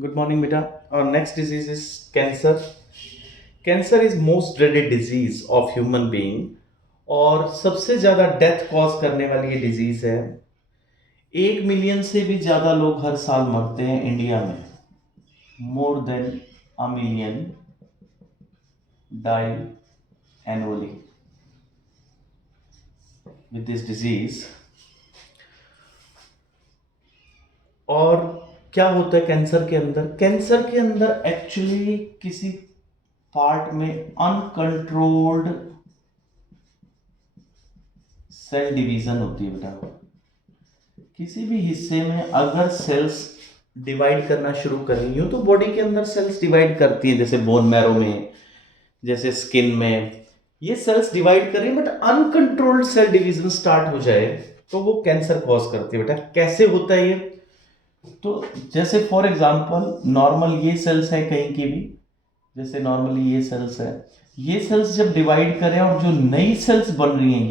Good morning, beta. Our next disease is cancer. Cancer is most dreaded disease of human being और सबसे ज़्यादा death cause करने वाली ये डिजीज़ है। 1 मिलियन से भी ज़्यादा लोग हर साल मरते हैं इंडिया में। More than a million die annually with this disease. और क्या होता है कैंसर के अंदर? कैंसर के अंदर एक्चुअली किसी पार्ट में अनकंट्रोल्ड सेल डिवीजन होती है बेटा। किसी भी हिस्से में अगर सेल्स डिवाइड करना शुरू करें, यूं तो बॉडी के अंदर सेल्स डिवाइड करती हैं, जैसे बोन मैरो में, जैसे स्किन में ये सेल्स डिवाइड करें, but uncontrolled cell division start हो जाए तो वो कैंसर कॉज करती है बेटा। कैसे होता है ये? तो जैसे फॉर एग्जांपल नॉर्मल ये सेल्स है कहीं की भी, जैसे नॉर्मली ये सेल्स है, ये सेल्स जब डिवाइड करें और जो नई सेल्स बन रही हैं,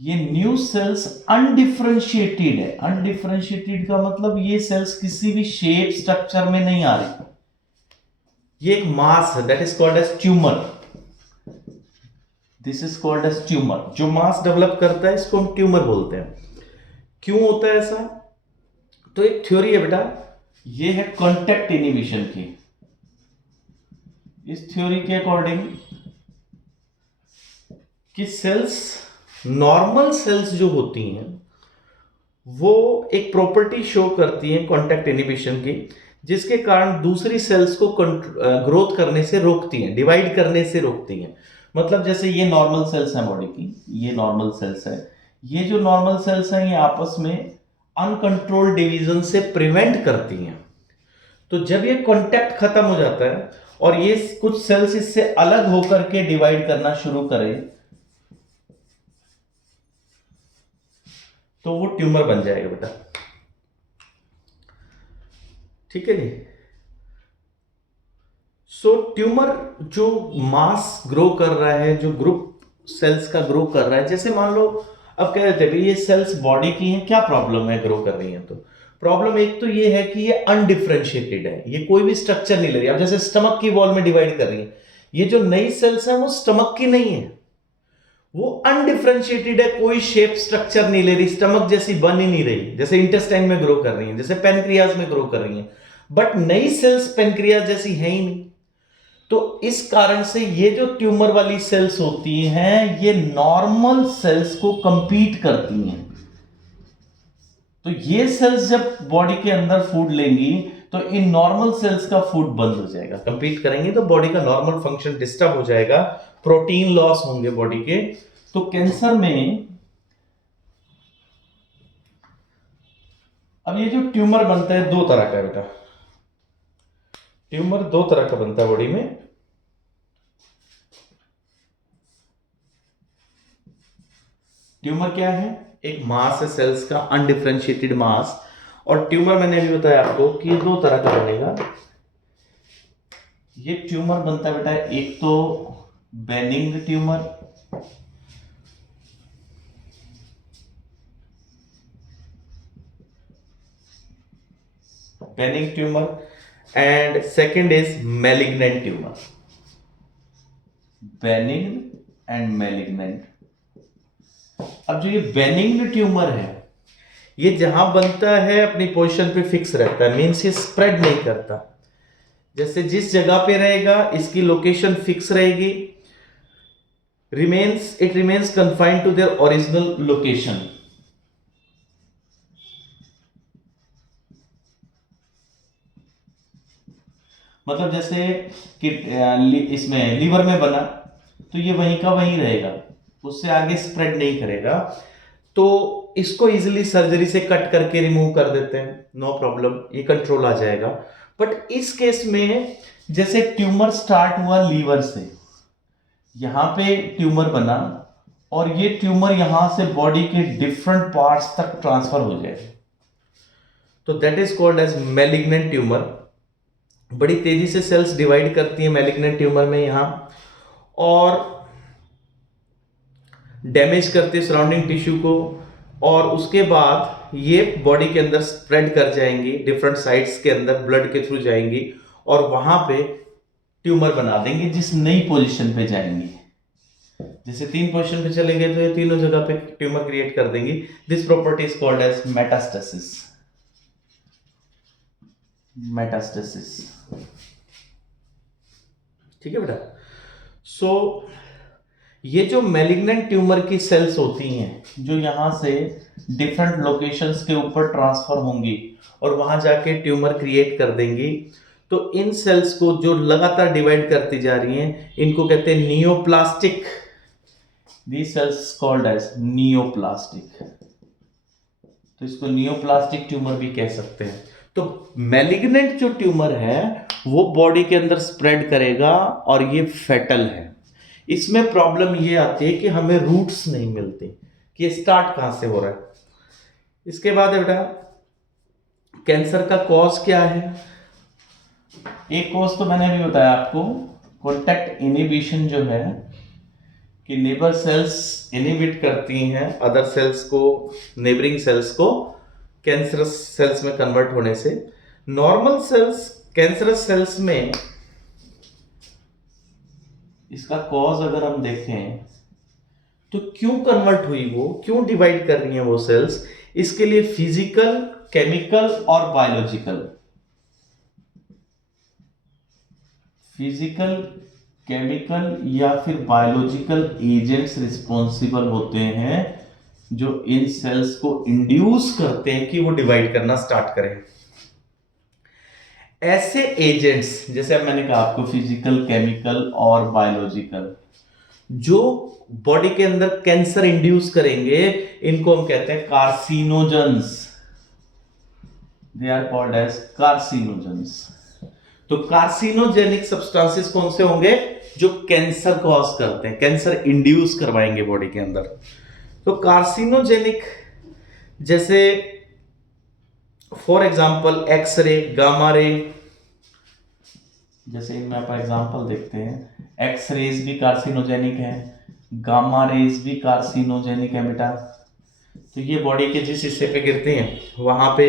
ये न्यू सेल्स अनडिफरेंशिएटेड है। अनडिफरेंशिएटेड का मतलब ये सेल्स किसी भी शेप स्ट्रक्चर में नहीं आ रही। ये एक मास है, that is called as tumour. This is called as tumour. जो मास डेवलप करता है इसको हम ट्यूमर बोलते हैं। क्यों होता है ऐसा? तो एक थ्योरी है बेटा, ये है कॉन्टैक्ट इनहिबिशन की। इस थ्योरी के अकॉर्डिंग कि सेल्स, नॉर्मल सेल्स जो होती हैं वो एक प्रॉपर्टी शो करती हैं कॉन्टैक्ट इनहिबिशन की, जिसके कारण दूसरी सेल्स को ग्रोथ करने से रोकती हैं, डिवाइड करने से रोकती हैं। मतलब जैसे ये नॉर्मल सेल्स हैं बॉडी की, ये नॉर्मल सेल्स है, ये जो नॉर्मल सेल्स हैं ये आपस में अनकंट्रोल्ड डिवीजन से प्रिवेंट करती हैं। तो जब ये कॉन्टैक्ट खत्म हो जाता है और ये कुछ सेल्स इससे अलग होकर के डिवाइड करना शुरू करें तो वो ट्यूमर बन जाएगा बेटा। ठीक है जी। सो ट्यूमर जो मास ग्रो कर रहा है, जो ग्रुप सेल्स का ग्रो कर रहा है, जैसे मान लो अब कह देते हैं ये सेल्स बॉडी की हैं, क्या प्रॉब्लम है ग्रो कर रही हैं? तो प्रॉब्लम एक तो ये है कि ये अनडिफरेंशिएटेड है, ये कोई भी स्ट्रक्चर नहीं ले रही। अब जैसे स्टमक की वॉल में डिवाइड कर रही है, ये जो नई सेल्स है वो स्टमक की नहीं है, वो अनडिफरेंशिएटेड है, कोई शेप स्ट्रक्चर नहीं ले रही, स्टमक जैसी बन ही नहीं रही, जैसे इंटेस्टाइन में ग्रो कर रही है, जैसे पेनक्रियाज में ग्रो कर रही है, बट नई सेल्स पेनक्रियाज जैसी है ही नहीं। तो इस कारण से ये जो ट्यूमर वाली सेल्स होती हैं ये नॉर्मल सेल्स को कंपीट करती हैं। तो ये सेल्स जब बॉडी के अंदर फूड लेंगी तो इन नॉर्मल सेल्स का फूड बंद हो जाएगा, कंपीट करेंगे तो बॉडी का नॉर्मल फंक्शन डिस्टर्ब हो जाएगा, प्रोटीन लॉस होंगे बॉडी के। तो कैंसर में अब ये जो ट्यूमर बनता है दो तरह का बेटा, ट्यूमर दो तरह का बनता है बॉडी में। ट्यूमर क्या है? एक मास है सेल्स का, अनडिफरेंशिएटेड मास। और ट्यूमर मैंने अभी बताया आपको कि ये दो तरह का बनेगा। ये ट्यूमर बनता है बेटा, एक तो benign tumour, benign tumour, and second is malignant tumour. Benign and malignant. अब जो ये बेनिग्न ट्यूमर है ये जहां बनता है अपनी पोजीशन पे फिक्स रहता है, मींस ये स्प्रेड नहीं करता। जैसे जिस जगह पे रहेगा इसकी लोकेशन फिक्स रहेगी, it remains confined to their original location. मतलब जैसे कि इसमें लीवर में बना तो ये वहीं का वहीं रहेगा, उससे आगे स्प्रेड नहीं करेगा। तो इसको इजीली सर्जरी से कट करके रिमूव कर देते हैं, नो प्रॉब्लम, ये कंट्रोल आ जाएगा। बट इस केस में जैसे ट्यूमर स्टार्ट हुआ लीवर से, यहां पे ट्यूमर बना और ये ट्यूमर यहां से बॉडी के डिफरेंट पार्ट्स तक ट्रांसफर हो जाए तो that is called as malignant tumour. बड़ी तेजी से सेल्स डिवाइड करती है मैलिग्नेंट ट्यूमर में यहां, और डैमेज करते हैं सराउंडिंग टिश्यू को, और उसके बाद ये बॉडी के अंदर स्प्रेड कर जाएंगी, डिफरेंट साइट्स के अंदर ब्लड के थ्रू जाएंगी और वहां पे ट्यूमर बना देंगे जिस नई पोजीशन पे जाएंगी। जैसे 3 पोजीशन पे चले गए तो ये तीनों जगह पे ट्यूमर क्रिएट कर देंगी। This property is called as metastasis. Metastasis, ठीक है बेटा। सो ये जो मैलिग्नेंट ट्यूमर की सेल्स होती हैं जो यहां से डिफरेंट लोकेशंस के ऊपर ट्रांसफर होंगी और वहां जाके ट्यूमर क्रिएट कर देंगी, तो इन सेल्स को जो लगातार डिवाइड करती जा रही हैं इनको कहते हैं neoplastic. These cells called as neoplastic. तो इसको नियोप्लास्टिक ट्यूमर भी कह सकते हैं। तो मैलिग्नेंट जो ट्यूमर है वो बॉडी के अंदर स्प्रेड करेगा और ये फेटल है। इसमें प्रॉब्लम ये आती है कि हमें रूट्स नहीं मिलती कि ये स्टार्ट कहां से हो रहा है। इसके बाद है बेटा कैंसर का कॉज क्या है। एक कॉज तो मैंने अभी बताया आपको, कॉन्टैक्ट इनहिबिशन जो है कि नेबर सेल्स इनहिबिट करती हैं अदर सेल्स को, नेबरिंग सेल्स को कैंसरस सेल्स में कन्वर्ट होने से। नॉर्मल सेल्स कैंसरस सेल्स में इसका कॉज अगर हम देखें तो क्यों कन्वर्ट हुई, वो क्यों डिवाइड कर रही हैं वो सेल्स, इसके लिए फिजिकल, केमिकल और बायोलॉजिकल, फिजिकल, केमिकल या फिर बायोलॉजिकल एजेंट्स रिस्पॉन्सिबल होते हैं जो इन सेल्स को इंड्यूस करते हैं कि वो डिवाइड करना स्टार्ट करें। ऐसे एजेंट्स जैसे अब मैंने कहा आपको फिजिकल, केमिकल और बायोलॉजिकल जो बॉडी के अंदर कैंसर इंड्यूस करेंगे इनको हम कहते हैं carcinogens. They are called as carcinogens. तो कार्सिनोजेनिक सब्सटेंसेस कौन से होंगे जो कैंसर कॉज करते हैं, कैंसर इंड्यूस करवाएंगे बॉडी के अंदर। तो कार्सिनोजेनिक जैसे for example x ray, gamma ray, जैसे इनमें आप एग्जांपल देखते हैं, एक्सरेज भी कार्सिनोजेनिक है, गामा रेज भी कार्सिनोजेनिक है बेटा। तो ये बॉडी के जिस हिस्से पे गिरते हैं वहां पे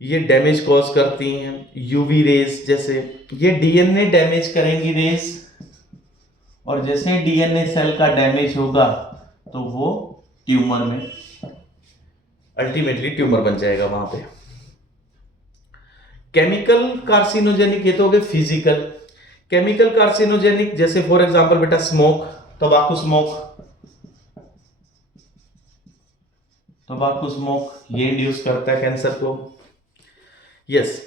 ये डैमेज कॉज करती हैं। यूवी रेज जैसे ये डीएनए डैमेज करेंगी रेज, और जैसे डीएनए सेल का डैमेज होगा तो वो ट्यूमर में अल्टीमेटली ट्यूमर बन जाएगा वहां पे। केमिकल कार्सिनोजेनिक ये तो हो गए फिजिकल। केमिकल कार्सिनोजेनिक जैसे फॉर एग्जांपल बेटा स्मोक, तंबाकू स्मोक, तंबाकू स्मोक ये इंड्यूस करता है कैंसर को। यस,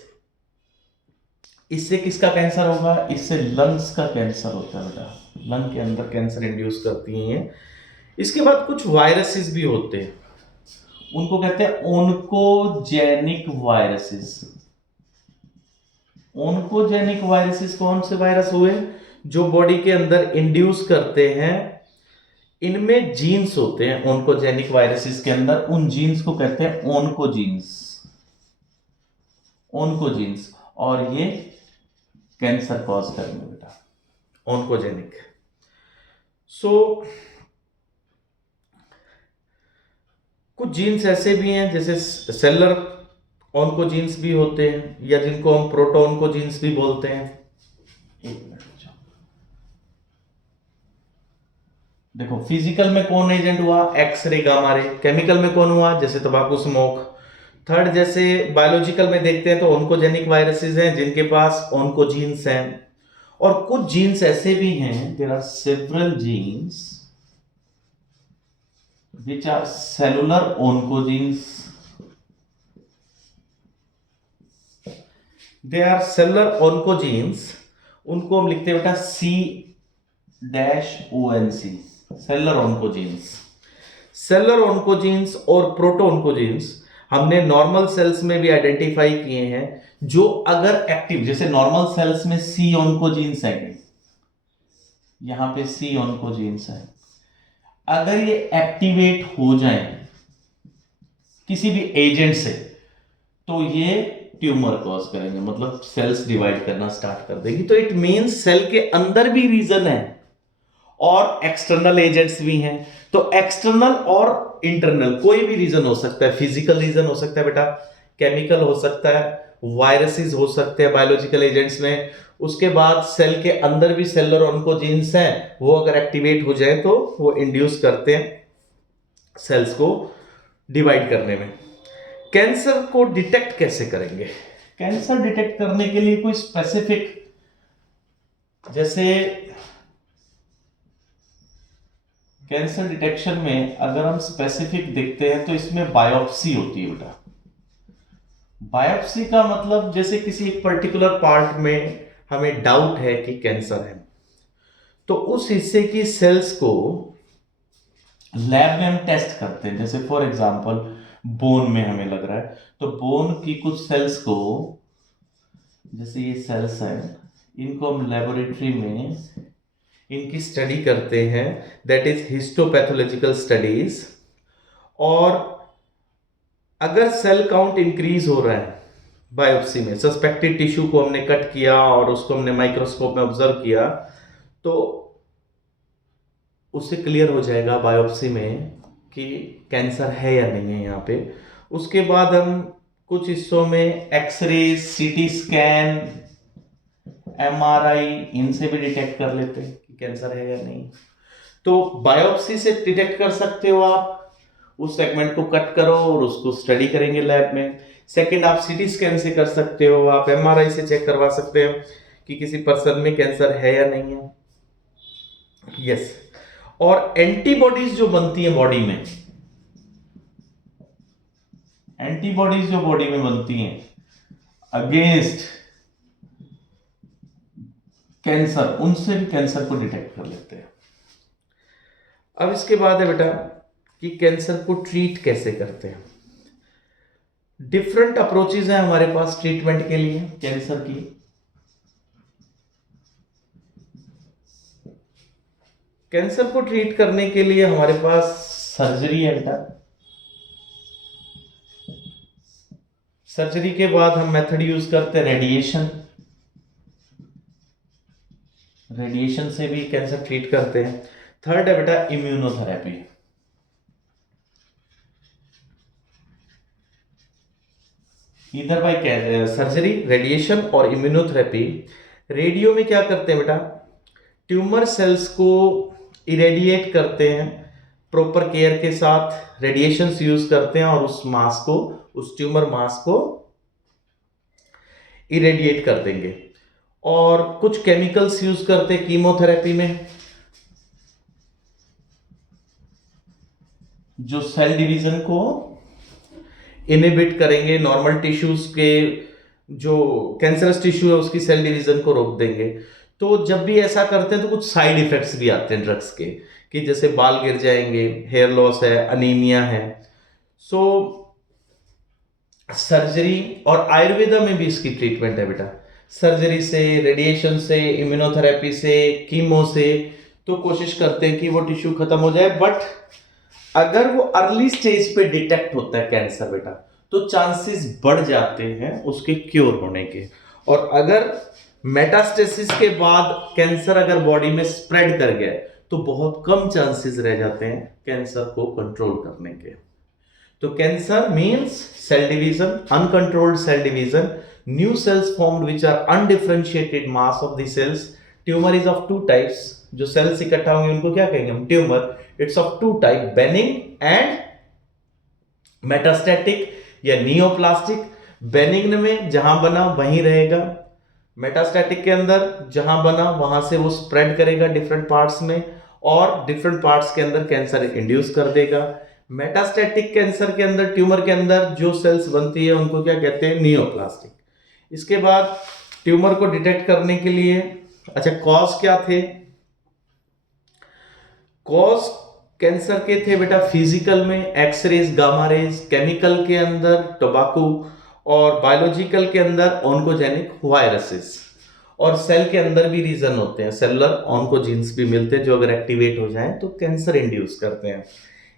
इससे किसका कैंसर होगा, इससे लंग्स का कैंसर होता है बेटा, लंग के अंदर कैंसर इंड्यूस करती हैं। इसके बाद कुछ वायरसेस भी होते हैं, उनको कहते हैं ओन्कोजेनिक वायरसेस। ओन्कोजेनिक वायरसेस कौन से वायरस हुए जो बॉडी के अंदर इंड्यूस करते हैं, इनमें जीन्स होते हैं ओन्कोजेनिक वायरसेस के अंदर, उन जीन्स को कहते हैं ओन्कोजीन्स, ओन्कोजीन्स, और ये कैंसर कॉज करेंगे बेटा, ओन्कोजेनिक। सो कुछ जीन्स ऐसे भी हैं जैसे सेलर ऑन्कोजीन्स भी होते हैं या जिनको हम प्रोटोऑन्कोजीन्स भी बोलते हैं। एक मिनट देखो, फिजिकल में कौन एजेंट हुआ, एक्सरे, गामा रे। केमिकल में कौन हुआ, जैसे तंबाकू स्मोक। थर्ड जैसे बायोलॉजिकल में देखते हैं तो ऑन्कोजेनिक वायरसेस हैं जिनके पास ऑन्कोजीन्स हैं। और कुछ जीन्स ऐसे भी हैं, there are several genes which are cellular oncogenes. They are cellular oncogenes, उनको हम लिखते हैं बेटा C-ONC, cellular oncogenes। Cellular oncogenes और प्रोटो ऑन्कोजीन्स हमने नॉर्मल सेल्स में भी आइडेंटिफाई किए हैं, जो अगर एक्टिव, जैसे नॉर्मल सेल्स में C ऑन्कोजीन्स है, यहां पे C ऑन्कोजीन्स है, अगर ये एक्टिवेट हो जाए किसी भी एजेंट से तो ये ट्यूमर कॉज करेंगे, मतलब सेल्स डिवाइड करना स्टार्ट कर देगी। तो इट मींस सेल के अंदर भी रीजन है और एक्सटर्नल एजेंट्स भी हैं। तो एक्सटर्नल और इंटरनल कोई भी रीजन हो सकता है, फिजिकल रीजन हो सकता है बेटा, केमिकल हो सकता है, वायरसेस हो सकते हैं बायोलॉजिकल एजेंट्स में। उसके बाद सेल के अंदर भी सेलुलर ऑन्कोजीन्स हैं, वो अगर एक्टिवेट हो जाए तो वो इंड्यूस करते हैं सेल्स को डिवाइड करने में। कैंसर को डिटेक्ट कैसे करेंगे? कैंसर डिटेक्ट करने के लिए कोई स्पेसिफिक, जैसे कैंसर डिटेक्शन में अगर हम स्पेसिफिक देखते हैं तो इसमें बायोप्सी होती है बेटा। बायोप्सी का मतलब जैसे किसी एक पर्टिकुलर पार्ट में हमें डाउट है कि कैंसर है, तो उस हिस्से की सेल्स को लैब में हम टेस्ट करते हैं। जैसे फॉर एग्जांपल बोन में हमें लग रहा है, तो बोन की कुछ सेल्स को, जैसे ये सेल्स हैं, इनको हम लेबोरेटरी में इनकी स्टडी करते हैं, दैट इज हिस्टोपैथोलॉजिकल स्टडीज। और अगर सेल काउंट इंक्रीज हो रहा है बायोप्सी में, सस्पेक्टेड टिश्यू को हमने कट किया और उसको हमने माइक्रोस्कोप में ऑब्जर्व किया, तो उससे क्लियर हो जाएगा बायोप्सी में कि कैंसर है या नहीं है यहाँ पे। उसके बाद हम कुछ हिस्सों में एक्सरे, सीटी स्कैन, एमआरआई, इनसे भी डिटेक्ट कर लेते हैं कि कैंसर है या नहीं। तो बायोप्सी से डिटेक्ट कर सकते हो आप, उस सेगमेंट को कट करो और उसको स्टडी करेंगे लैब में। सेकंड, आप सीटी स्कैन से कर सकते हो, आप एमआरआई से चेक करवा सकते हो कि किसी पर्सन में कैंसर है या नहीं है। यस। और एंटीबॉडीज जो बनती है बॉडी में, एंटीबॉडीज जो बॉडी में बनती हैं अगेंस्ट कैंसर, उनसे भी कैंसर को डिटेक्ट कर लेते हैं। अब इसके बाद है बेटा कि कैंसर को ट्रीट कैसे करते हैं। डिफरेंट अप्रोचेज हैं हमारे पास ट्रीटमेंट के लिए कैंसर की। कैंसर को ट्रीट करने के लिए हमारे पास सर्जरी है बेटा। सर्जरी के बाद हम मेथड यूज करते हैं रेडिएशन। रेडिएशन से भी कैंसर ट्रीट करते हैं। थर्ड है बेटा इम्यूनोथेरेपी। इधर बाय सर्जरी, रेडिएशन और इम्यूनोथेरेपी। रेडियो में क्या करते हैं बेटा, ट्यूमर सेल्स को इरेडिएट करते हैं, प्रॉपर केयर के साथ रेडिएशंस यूज करते हैं और उस मास को, उस ट्यूमर मास को इरेडिएट कर देंगे। और कुछ केमिकल्स यूज करते हैं कीमोथेरेपी में, जो सेल डिवीजन को इनहिबिट करेंगे, नॉर्मल टिश्यूज के, जो कैंसरस टिश्यू है उसकी सेल डिवीजन को रोक देंगे। तो जब भी ऐसा करते हैं तो कुछ साइड इफेक्ट्स भी आते हैं ड्रग्स के, कि जैसे बाल गिर जाएंगे, हेयर लॉस है, अनीमिया है। सो सर्जरी और आयुर्वेदा में भी इसकी ट्रीटमेंट है बेटा। सर्जरी से, रेडिएशन से, इम्यूनोथेरेपी से, कीमो से, तो कोशिश करते हैं कि वो टिश्यू खत्म हो जाए। बट अगर वो अर्ली स्टेज पे डिटेक्ट होता है कैंसर बेटा, तो चांसेस बढ़ जाते हैं उसके क्योर होने के। और अगर मेटास्टेसिस के बाद कैंसर अगर बॉडी में स्प्रेड कर गया तो बहुत कम चांसेस रह जाते हैं कैंसर को कंट्रोल करने के। तो cancer means cell division, uncontrolled cell division, new cells formed which are undifferentiated mass of the cells. Tumour is of two types, जो सेल्स इकट्ठा होंगे उनको क्या कहेंगे हम, tumour. Its of two type, benign and metastatic या neoplastic. Benign में जहां बना वहीं रहेगा, मेटास्टैटिक के अंदर जहां बना वहां से वो स्प्रेड करेगा डिफरेंट पार्ट्स में, और डिफरेंट पार्ट्स के अंदर कैंसर इंड्यूस कर देगा। मेटास्टैटिक कैंसर के अंदर, ट्यूमर के अंदर जो सेल्स बनती है उनको क्या कहते हैं, नियोप्लास्टिक। इसके बाद ट्यूमर को डिटेक्ट करने के लिए, अच्छा कॉज क्या थे, कॉज कैंसर के थे बेटा फिजिकल में एक्सरेज, गामा रेज, केमिकल के अंदर टोबैको, और बायोलॉजिकल के अंदर ऑन्कोजेनिक वायरसेस। और सेल के अंदर भी रीजन होते हैं, सेलुलर ऑन्कोजीन्स भी मिलते हैं जो अगर एक्टिवेट हो जाएं तो कैंसर इंड्यूस करते हैं।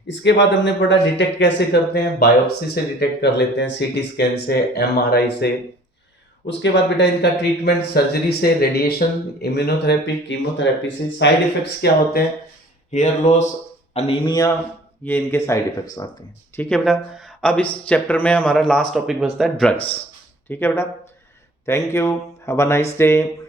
इसके बाद हमने पढ़ा डिटेक्ट कैसे करते हैं, बायोप्सी से डिटेक्ट कर लेते हैं, सीटी स्कैन से, एमआरआई से। उसके बाद बेटा इनका ट्रीटमेंट सर्जरी से, रेडिएशन, इम्यूनोथेरेपी, कीमोथेरेपी से। साइड इफेक्ट्स क्या होते हैं? हेयर लॉस, अनीमिया, ये इनके साइड इफेक्ट्स आते हैं। ठीक है बेटा। अब इस चैप्टर में हमारा लास्ट टॉपिक बचता है ड्रग्स। ठीक है बेटा। Thank you, have a nice day.